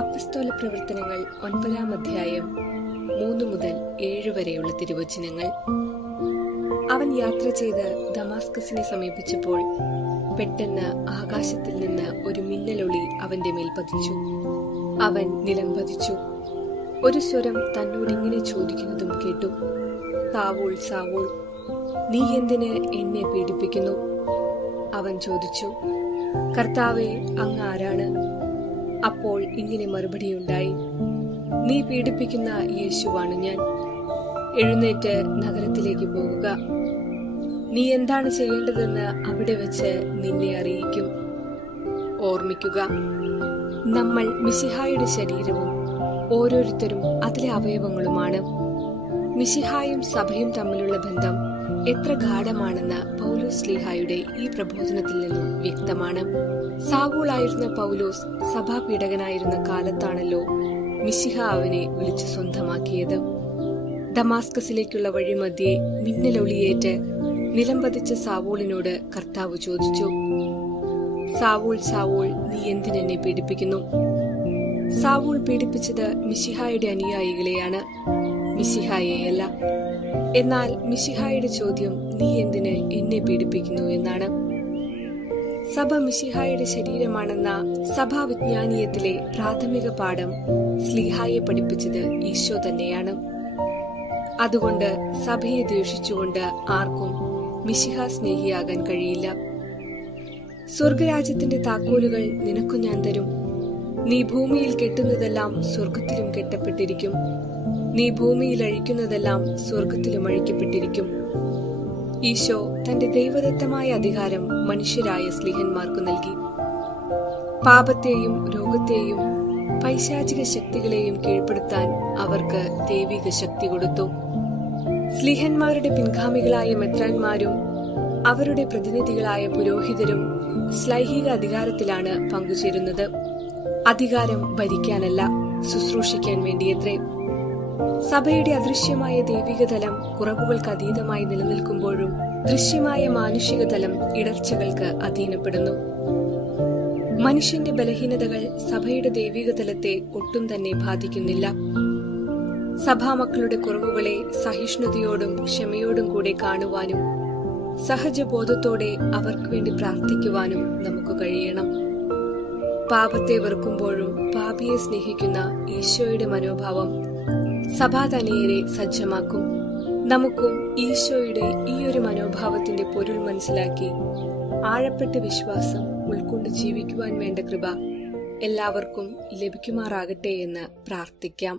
അപ്പസ്തോല പ്രവർത്തനങ്ങൾ 9-ാം അധ്യായം 3 മുതൽ 7 വരെയുള്ള തിരുവചനങ്ങൾ. അവൻ യാത്ര ചെയ്ത് ദമാസ്കസിനെ സമീപിച്ചപ്പോൾ പെട്ടെന്ന് ആകാശത്തിൽ നിന്ന് ഒരു മിന്നലൊളി അവന്റെ മേൽ പതിച്ചു. അവൻ നിലം പതിച്ചു. ഒരു സ്വരം തന്നോടിങ്ങനെ ചോദിക്കുന്നതും കേട്ടു, സാവൂൾ, സാവൂൾ, നീ എന്തിന് എന്നെ പീഡിപ്പിക്കുന്നു? അവൻ ചോദിച്ചു, കർത്താവേ, അങ്ങ് ആരാണ്? അപ്പോൾ ഇങ്ങനെ മറുപടിയുണ്ടായി, നീ പീഡിപ്പിക്കുന്ന യേശുവാണ് ഞാൻ. എഴുന്നേറ്റ് നഗരത്തിലേക്ക് പോകുക. നീ എന്താണ് ചെയ്യേണ്ടതെന്ന് അവിടെ വെച്ച് നിന്നെ അറിയിക്കും. ഓർമ്മിക്കുക, നമ്മൾ മിശിഹായുടെ ശരീരവും ഓരോരുത്തരും അതിലെ അവയവങ്ങളുമാണ്. മിശിഹായും സഭയും തമ്മിലുള്ള ബന്ധം എത്ര ഗാഢമാണെന്ന് പൗലോസ് ശ്ലീഹായുടെ ഈ പ്രബോധനത്തിൽ നിന്നും വ്യക്തമാണ്. സാവൂളായിരുന്ന പൗലോസ് സഭാപീഡകനായിരുന്ന കാലത്താണല്ലോ മിശിഹ അവനെ വിളിച്ചു സ്വന്തമാക്കിയത്. ദമാസ്കസിലേക്കുള്ള വഴിമധ്യേ മിന്നലൊളിയേറ്റ് നിലം പതിച്ച സാവൂളിനോട് കർത്താവ് ചോദിച്ചു, സാവൂൾ, സാവൂൾ, നീ എന്തിനെന്നെ പീഡിപ്പിക്കുന്നു? സാവൂൾ പീഡിപ്പിച്ചത് മിശിഹായുടെ അനുയായികളെയാണ്, മിശിഹായെയല്ല. എന്നാൽ മിശിഹായുടെ ചോദ്യം നീ എന്തിന് എന്നെ പീഡിപ്പിക്കുന്നു എന്നാണ്. സഭ മിശിഹായുടെ ശരീരമാണെന്ന സഭാവിജ്ഞാനീയത്തിലെ പ്രാഥമിക പാഠം ശ്ലീഹായെ പഠിപ്പിച്ചത് ഈശോ തന്നെയാണ്. അതുകൊണ്ട് സഭയെ ദ്വേഷിച്ചുകൊണ്ട് ആർക്കും മിശിഹ സ്നേഹിയാകാൻ കഴിയില്ല. സ്വർഗരാജ്യത്തിന്റെ താക്കോലുകൾ നിനക്കു ഞാൻ തരും. നീ ഭൂമിയിൽ കെട്ടുന്നതെല്ലാം സ്വർഗത്തിലും കെട്ടപ്പെട്ടിരിക്കും. നീ ഭൂമിയിൽ അഴിക്കുന്നതെല്ലാം സ്വർഗത്തിലും അഴിക്കപ്പെട്ടിരിക്കും. ഈശോ തന്റെ ദൈവദത്തമായ അധികാരം മനുഷ്യരായ സ്ലീഹന്മാർക്കു നൽകി. പാപത്തെയും രോഗത്തെയും പൈശാചിക ശക്തികളെയും കീഴ്പ്പെടുത്താൻ അവർക്ക് ദൈവിക ശക്തി കൊടുത്തു. സ്ലീഹന്മാരുടെ പിൻഗാമികളായ മെത്രാന്മാരും അവരുടെ പ്രതിനിധികളായ പുരോഹിതരും ശ്ലൈഹിക അധികാരത്തിലാണ് പങ്കുചേരുന്നത്. അധികാരം ഭരിക്കാനല്ല, ശുശ്രൂഷിക്കാൻ വേണ്ടിയത്രേ. സഭയുടെ അദൃശ്യമായ ദൈവിക തലം കുറവുകൾക്ക് അതീതമായി നിലനിൽക്കുമ്പോഴും ദൃശ്യമായ മാനുഷിക തലം ഇടർച്ചകൾക്ക് അധീനപ്പെടുന്നു. മനുഷ്യന്റെ ബലഹീനതകൾ സഭയുടെ ദൈവിക തലത്തെ ഒട്ടും തന്നെ ബാധിക്കുന്നില്ല. സഭാമക്കളുടെ കുറവുകളെ സഹിഷ്ണുതയോടും ക്ഷമയോടും കൂടെ കാണുവാനും സഹജബോധത്തോടെ അവർക്ക് വേണ്ടി പ്രാർത്ഥിക്കുവാനും നമുക്ക് കഴിയണം. പാപത്തെ വെറുക്കുമ്പോഴും പാപിയെ സ്നേഹിക്കുന്ന ഈശോയുടെ മനോഭാവം സഭാതനയരെ സജ്ജമാക്കും. നമുക്കും ഈശോയുടെ ഈ ഒരു മനോഭാവത്തിന്റെ പൊരുൾ മനസ്സിലാക്കി ആഴപ്പെട്ട വിശ്വാസം ഉൾക്കൊണ്ട് ജീവിക്കുവാൻ വേണ്ട കൃപ എല്ലാവർക്കും ലഭിക്കുമാറാകട്ടെ എന്ന് പ്രാർത്ഥിക്കാം.